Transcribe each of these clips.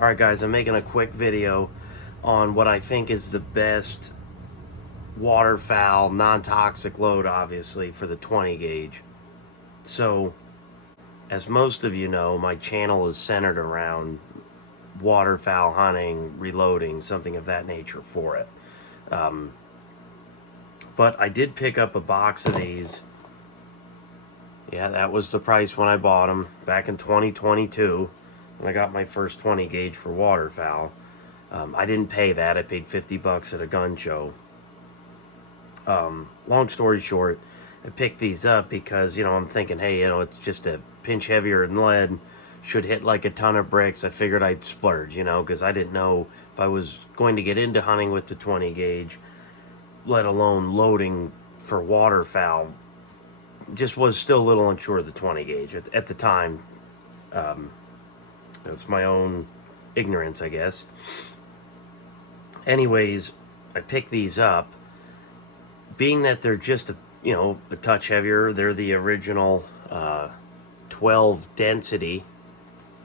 Alright guys, I'm making a quick video on what I think is the best waterfowl non-toxic load, obviously, for the 20 gauge. So, as most of you know, my channel is centered around waterfowl hunting, reloading, something of that nature for it. But I did pick up a box of these. Yeah, that was the price when I bought them back in 2022 when I got my first 20 gauge for waterfowl. I didn't pay that. I paid 50 bucks at a gun show. Long story short, I picked these up because, I'm thinking, hey, it's just a pinch heavier than lead. Should hit like a ton of bricks. I figured I'd splurge, because I didn't know if I was going to get into hunting with the 20 gauge, let alone loading for waterfowl. Just was still a little unsure of the 20 gauge at the time. That's my own ignorance, I guess. Anyways, I picked these up, being that they're just a touch heavier. They're the original 12 density.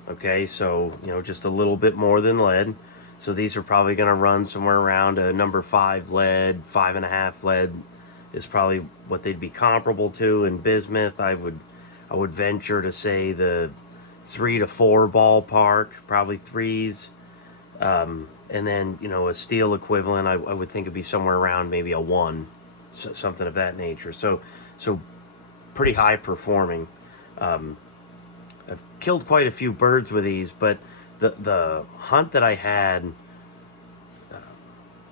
Okay, so just a little bit more than lead. So these are probably going to run somewhere around a number 5 lead, 5.5 lead is probably what they'd be comparable to. In bismuth, I would venture to say the 3 to 4 ballpark, probably 3s. And then a steel equivalent, I would think it'd be somewhere around maybe a 1, so something of that nature. So pretty high performing. I've killed quite a few birds with these, but the hunt that I had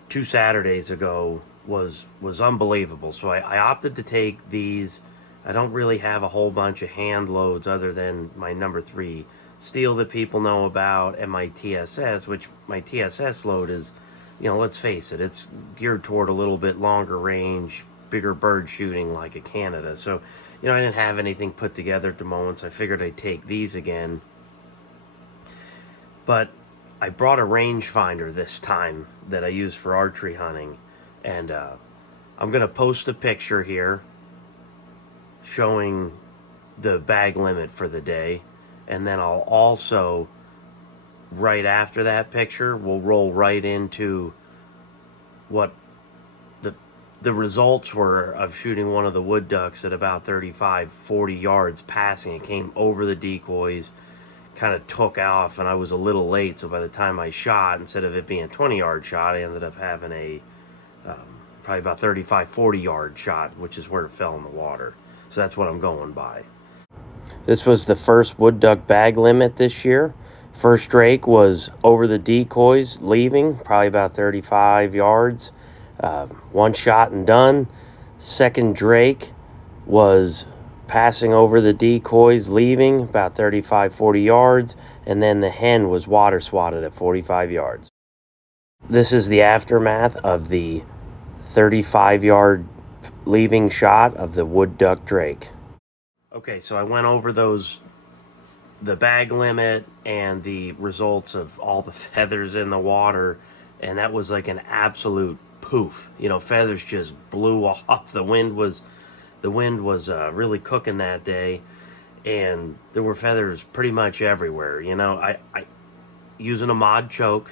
2 Saturdays ago was unbelievable. So I opted to take these. I don't really have a whole bunch of hand loads other than my number 3 steel that people know about, and my TSS, which my TSS load is, let's face it, it's geared toward a little bit longer range, bigger bird shooting like a Canada. So, I didn't have anything put together at the moment, so I figured I'd take these again. But I brought a rangefinder this time that I use for archery hunting, and I'm going to post a picture here showing the bag limit for the day, and then I'll also, right after that picture, we'll roll right into what the results were of shooting one of the wood ducks at about 35-40 yards passing. It came over the decoys, kind of took off, and I was a little late, so by the time I shot, instead of it being a 20-yard shot, I ended up having a probably about 35-40 yard shot, which is where it fell in the water. So that's what I'm going by. This was the first wood duck bag limit this year. First drake was over the decoys leaving, probably about 35 yards. 1 shot and done. Second drake was passing over the decoys leaving, about 35-40 yards. And then the hen was water swatted at 45 yards. This is the aftermath of the 35-yard leaving shot of the wood duck drake. Okay, so I went over the bag limit and the results of all the feathers in the water, and that was like an absolute poof. Feathers just blew off. The wind was really cooking that day, and there were feathers pretty much everywhere. I using a mod choke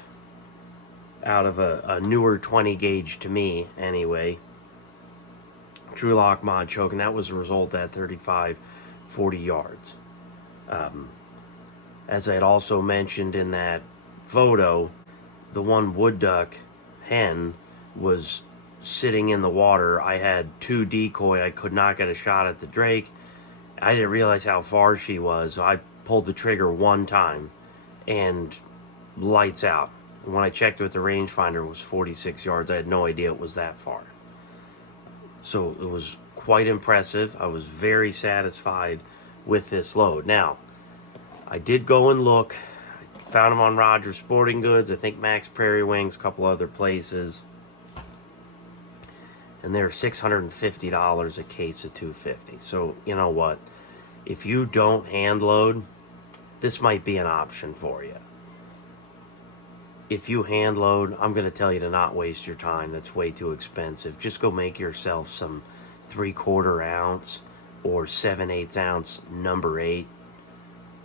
out of a newer 20 gauge to me anyway, True Lock mod choke, and that was the result at 35-40 yards. As I had also mentioned in that photo, the one wood duck hen was sitting in the water. I had 2 decoy. I could not get a shot at the drake. I didn't realize how far she was, so I pulled the trigger 1 time and lights out. And when I checked with the rangefinder, it was 46 yards. I had no idea it was that far. So it was quite impressive. I was very satisfied with this load. Now, I did go and look. I found them on Rogers Sporting Goods, I think Max Prairie Wings, a couple other places. And they're $650 a case of 250. So, you know what? If you don't hand load, this might be an option for you. If you hand load, I'm going to tell you to not waste your time. That's way too expensive. Just go make yourself some 3/4 ounce or 7/8 ounce number 8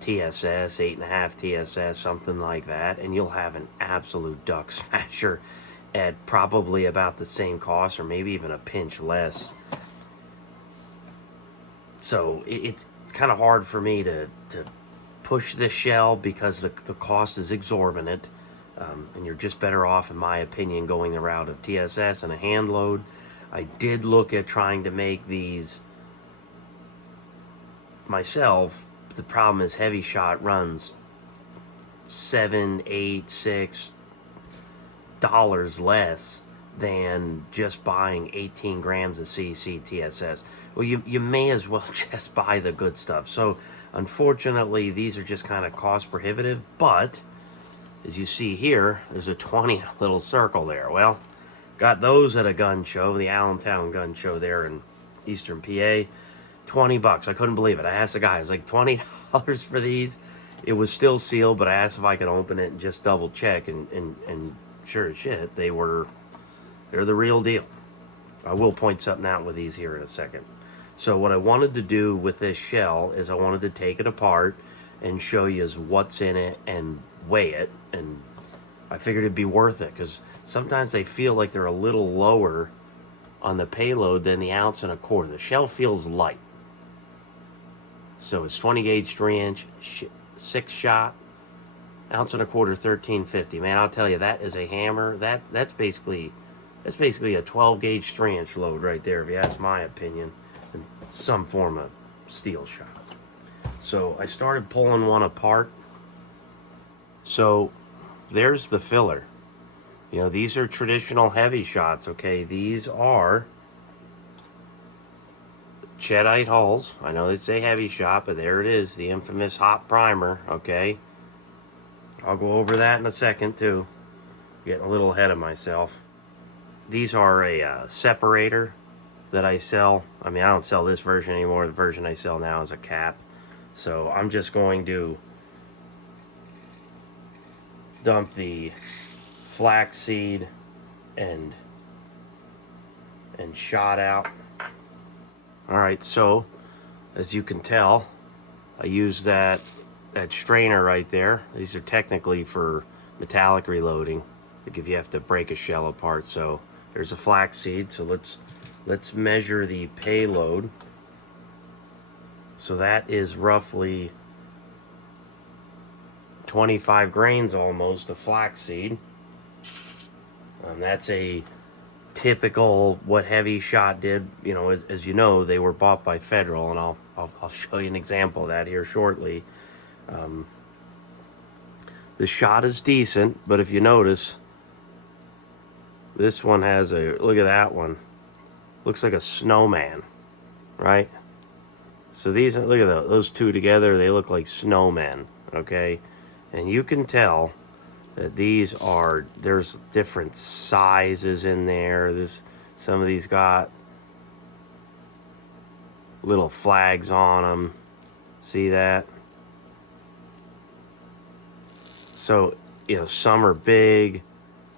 TSS, 8.5 TSS, something like that, and you'll have an absolute duck smasher at probably about the same cost, or maybe even a pinch less. So it's kind of hard for me to push this shell because the cost is exorbitant, and you're just better off, in my opinion, going the route of TSS and a hand load. I did look at trying to make these myself. The problem is HEVI-XII runs $7, $8, $6 less than just buying 18 grams of CC TSS. Well, you may as well just buy the good stuff. So unfortunately, these are just kind of cost prohibitive, but as you see here, there's a 20 little circle there. Well, got those at a gun show, the Allentown gun show there in Eastern PA. 20 bucks. I couldn't believe it. I asked the guy, I was like, $20 for these? It was still sealed, but I asked if I could open it and just double check, and sure as shit, they're the real deal. I will point something out with these here in a second. So what I wanted to do with this shell is I wanted to take it apart and show you what's in it and weigh it, and I figured it'd be worth it, because sometimes they feel like they're a little lower on the payload than the 1 1/4 ounce. The shell feels light. So it's 20 gauge 3-inch, 6-shot, 1 1/4 ounce, 1350. Man, I'll tell you, that is a hammer. That's basically a 12 gauge 3-inch load right there, if you ask my opinion, in some form of steel shot. So I started pulling one apart. So there's the filler. You know, these are traditional heavy shots, okay? These are Chetite hulls. I know they say heavy shot, but there it is, the infamous hot primer, okay? I'll go over that in a second, too. Getting a little ahead of myself. These are a separator that I sell. I mean, I don't sell this version anymore. The version I sell now is a cap. So I'm just going to dump the flaxseed and shot out. Alright, so as you can tell, I use that strainer right there. These are technically for metallic reloading, like if you have to break a shell apart. So there's a flaxseed. So let's measure the payload. So that is roughly 25 grains almost of flaxseed. That's a typical what HEVI-XII did. You know, as you know, they were bought by Federal, and I'll show you an example of that here shortly. The shot is decent, but if you notice, this one has a, look at that one, looks like a snowman, right? So these, look at those two together, they look like snowmen, okay? And you can tell that these are, there's different sizes in there. Some of these got little flags on them. See that? So, you know, some are big.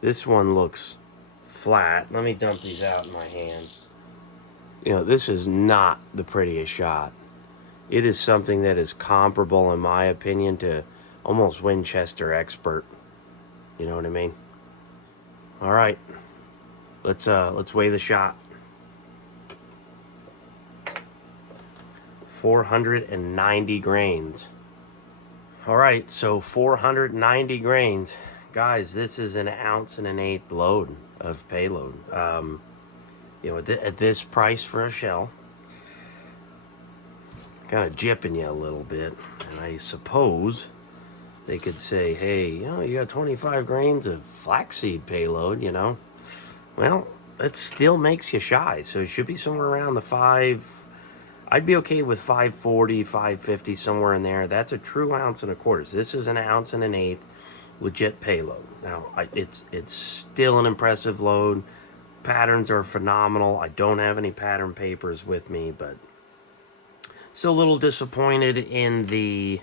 This one looks flat. Let me dump these out in my hand. You know, this is not the prettiest shot. It is something that is comparable, in my opinion, to almost Winchester Expert. You know what I mean? All right, let's weigh the shot. 490 grains. All right, so 490 grains, guys. This is an 1 1/8 ounce load of payload. You know, at this price for a shell, kind of jipping you a little bit, and I suppose they could say, hey, you know, you got 25 grains of flaxseed payload, you know. Well, that still makes you shy, so it should be somewhere around the 5. I'd be okay with 540, 550, somewhere in there. That's a true 1 1/4 ounce. This is an 1 1/8 ounce legit payload. Now, it's still an impressive load. Patterns are phenomenal. I don't have any pattern papers with me, but still a little disappointed in the...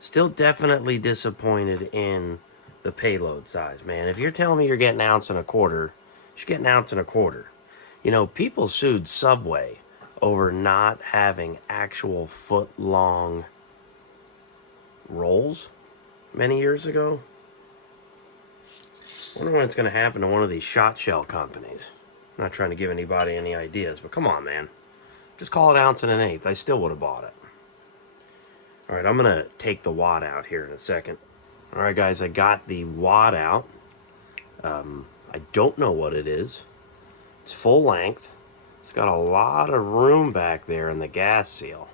Still definitely disappointed in the payload size, man. If you're telling me you're getting 1 1/4 ounce, you should get 1 1/4 ounce. You know, people sued Subway over not having actual foot-long rolls many years ago. I wonder when it's going to happen to one of these shot shell companies. I'm not trying to give anybody any ideas, but come on, man. Just call it ounce and an eighth. I still would have bought it. All right, I'm going to take the wad out here in a second. All right, guys, I got the wad out. I don't know what it is. It's full length. It's got a lot of room back there in the gas seal.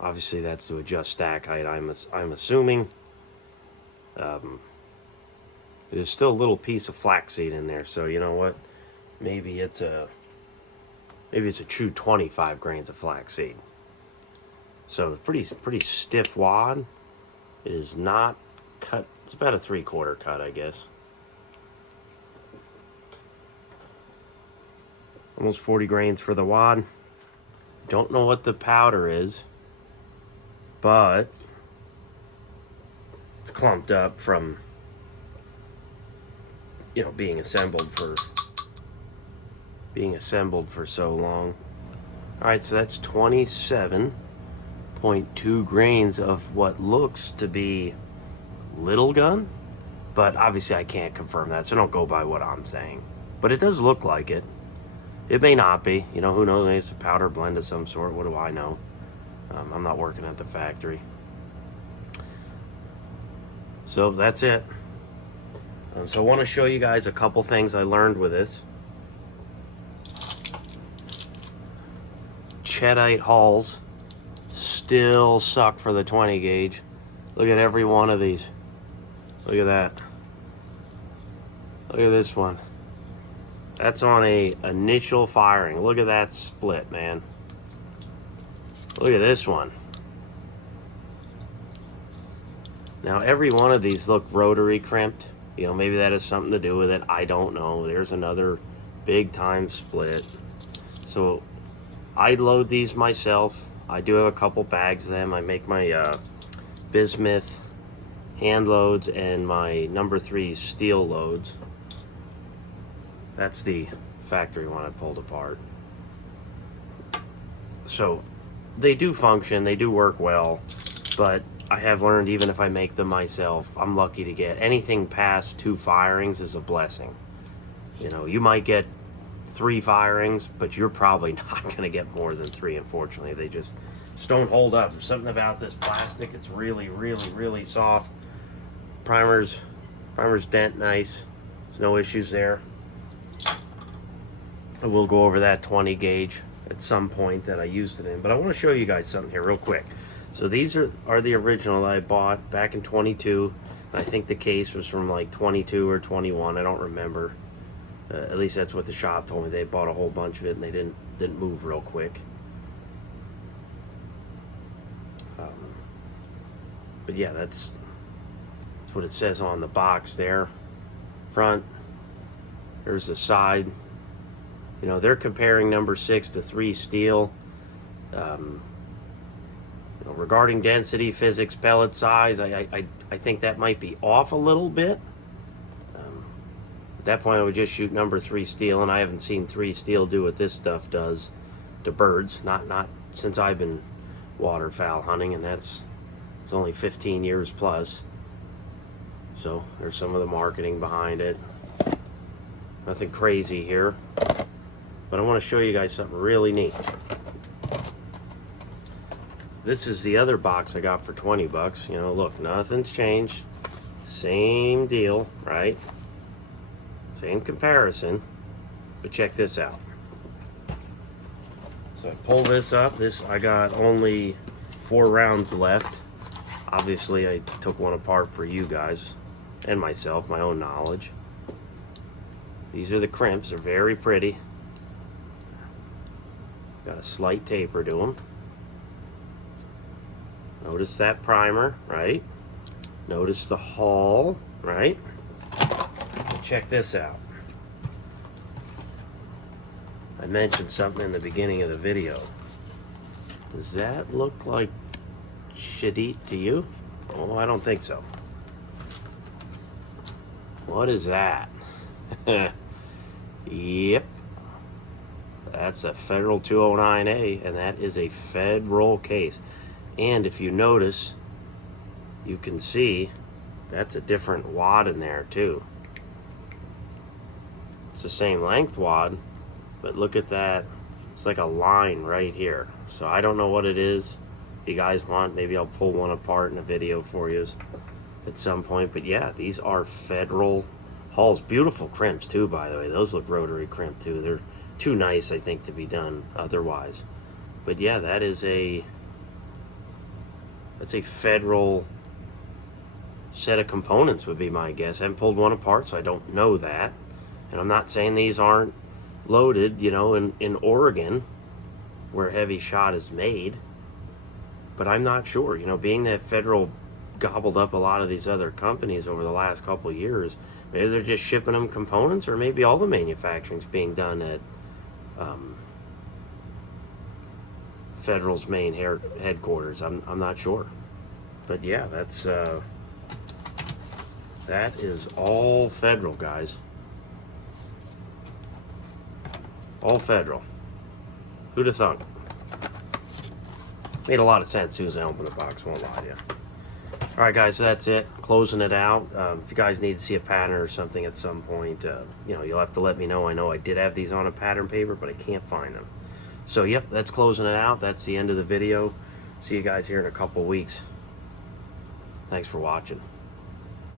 Obviously, that's to adjust stack height, I'm assuming. There's still a little piece of flaxseed in there, so you know what? Maybe it's a true 25 grains of flaxseed. So pretty stiff wad. It is not cut. It's about a 3/4 cut, I guess. Almost 40 grains for the wad. Don't know what the powder is, but it's clumped up from, you know, being assembled for so long. All right, so that's 27.2 grains of what looks to be little gun, but obviously I can't confirm that, so don't go by what I'm saying. But it does look like it. It may not be. You know, who knows? Maybe it's a powder blend of some sort. What do I know? I'm not working at the factory. So that's it. So I want to show you guys a couple things I learned with this. Cheddite hulls still suck for the 20 gauge. Look at every one of these. Look at that. Look at this one. That's on a initial firing. Look at that split, man. Look at this one. Now every one of these look rotary crimped. You know, maybe that has something to do with it. I don't know. There's another big time split. So I load these myself. I do have a couple bags of them. I make my bismuth hand loads and my number 3 steel loads. That's the factory one I pulled apart. So they do function, they do work well, but I have learned even if I make them myself, I'm lucky to get anything past 2 firings is a blessing. You know, you might get 3 firings, but you're probably not going to get more than 3, unfortunately. They just don't hold up. There's something about this plastic. It's really, really, really soft. Primer's dent nice. There's no issues there. We'll go over that 20 gauge at some point that I used it in, but I want to show you guys something here real quick. So these are the original that I bought back in 22. I think the case was from like 22 or 21. I don't remember. At least that's what the shop told me. They bought a whole bunch of it and they didn't move real quick. But yeah, that's what it says on the box there. Front. There's the side. You know, they're comparing number 6 to 3 steel. You know, regarding density, physics, pellet size, I think that might be off a little bit. At that point, I would just shoot number 3 steel, and I haven't seen 3 steel do what this stuff does to birds. Not since I've been waterfowl hunting, and it's only 15 years plus. So there's some of the marketing behind it. Nothing crazy here. But I want to show you guys something really neat. This is the other box I got for 20 bucks. You know, look, nothing's changed. Same deal, right? Same comparison. But check this out. So I pull this up. I got only 4 rounds left. Obviously, I took one apart for you guys and myself, my own knowledge. These are the crimps. They're very pretty. Got a slight taper to them. Notice that primer, right? Notice the hull, right? Check this out. I mentioned something in the beginning of the video. Does that look like shadit to you? Oh, I don't think so. What is that? Yep. That's a Federal 209A, and that is a Fed roll case. And if you notice, you can see that's a different wad in there too. It's the same length wad, but look at that. It's like a line right here. So I don't know what it is. If you guys want, maybe I'll pull one apart in a video for you at some point. But yeah, these are Federal hulls. Beautiful crimps too, by the way. Those look rotary crimp too. They're too nice, I think, to be done otherwise. But yeah, that's a Federal set of components would be my guess. I haven't pulled one apart, so I don't know that. And I'm not saying these aren't loaded, you know, in Oregon, where HEVI-XII is made. But I'm not sure, you know, being that Federal gobbled up a lot of these other companies over the last couple of years, maybe they're just shipping them components, or maybe all the manufacturing's being done at Federal's main headquarters. I'm not sure. But yeah, that is all Federal, guys. All Federal. Who'd have thunk? Made a lot of sense as soon as I opened the box, won't lie to you. Alright guys, that's it. Closing it out. If you guys need to see a pattern or something at some point, you know, you'll have to let me know. I know I did have these on a pattern paper, but I can't find them. So yep, that's closing it out. That's the end of the video. See you guys here in a couple weeks. Thanks for watching.